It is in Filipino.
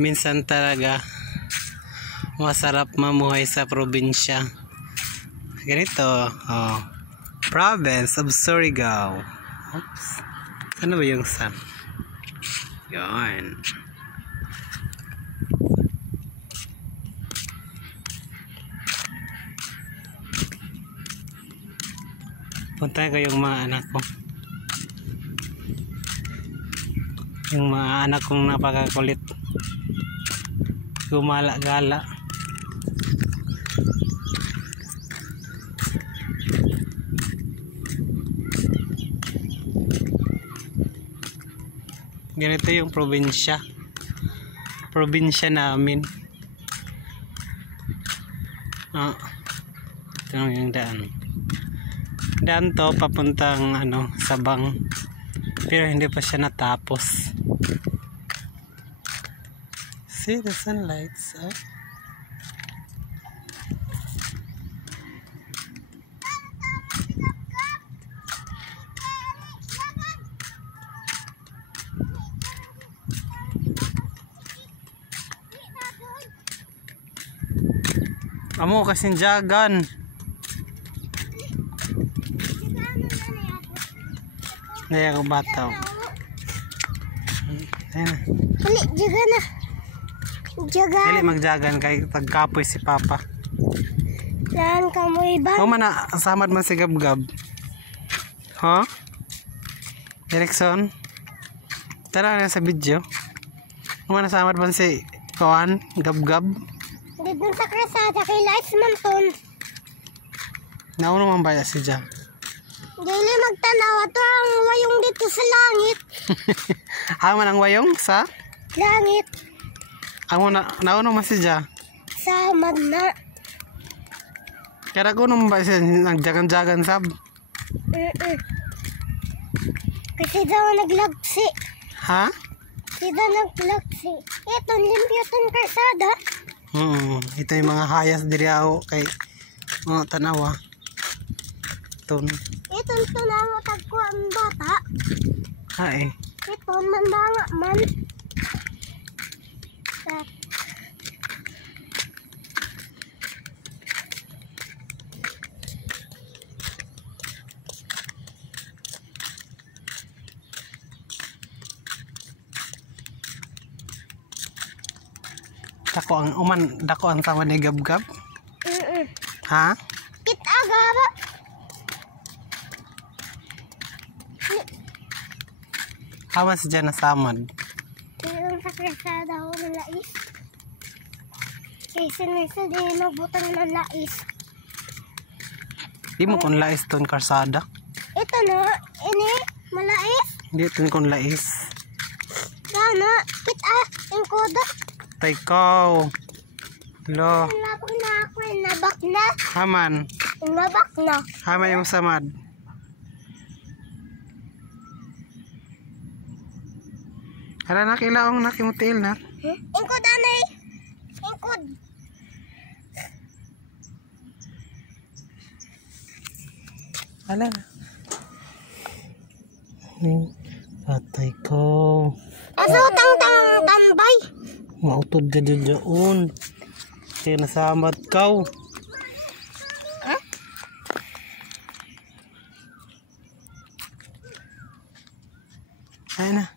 minsan talaga masarap mamuhay sa probinsya. Ganito, oh, province of Surigao. Oops. Ano ba yung sun? Yan. Punta ko yung mga anak ko. Yung mga anak kong napakakulit. Gumala-gala. Ganito yung probinsya. Probinsya namin. Ito yung daan. Daan to papuntang Sabang. Pero hindi pa siya natapos. See the sunlights, oh. Amo kasing jagan. Hindi ako bataw. Ayan. Hali, jagan na. Jagan. Dili magjagan kay pagkapoy si Papa. Lahan ka mo iba. O man na, samad man si Gab-Gab. Huh? Erickson? Tara na sa video. O man na samad man si Koan, Gab-Gab. Dito sa krasada kay Lights Manton. Nauno man ba si Jam? Dili magtanaw ato ang wayong dito sa langit. Aman ang wayong sa? Langit. Amo na nauno man si Jam? Sa madna. Kaya ko naman ba siya nagjagan-jagan sab? Kasi daw naglagsi. Ha? Kasi daw naglagsi. Ito, limpyo itong karsada. Ito yung mga hayas diri ako kay mga tanawa. Ito na ang tagko ang bata. Ay. Ito, mandanga man. Dako ang tawa ni Gab-Gab. Ha? Kitaga ba? Hawa si Jana samad. Yung sa krasada ako ng lais. Kasi nasa din nabutang ng lais. Di mo kung lais ton karsada. Ito no, ini malais. Di ton kung lais. Sana, yung koda. Tay ko. Lo. Nabak na ako, nabak na. Haman. Nabak na. Haman yung samad. Hala na kilaong nakimutil na. Ingkod anay. Ingkod. Hala na. Patay ko. Aso tang tambay. Mautod ka dyan. Kaya nasamad ka. Ay na.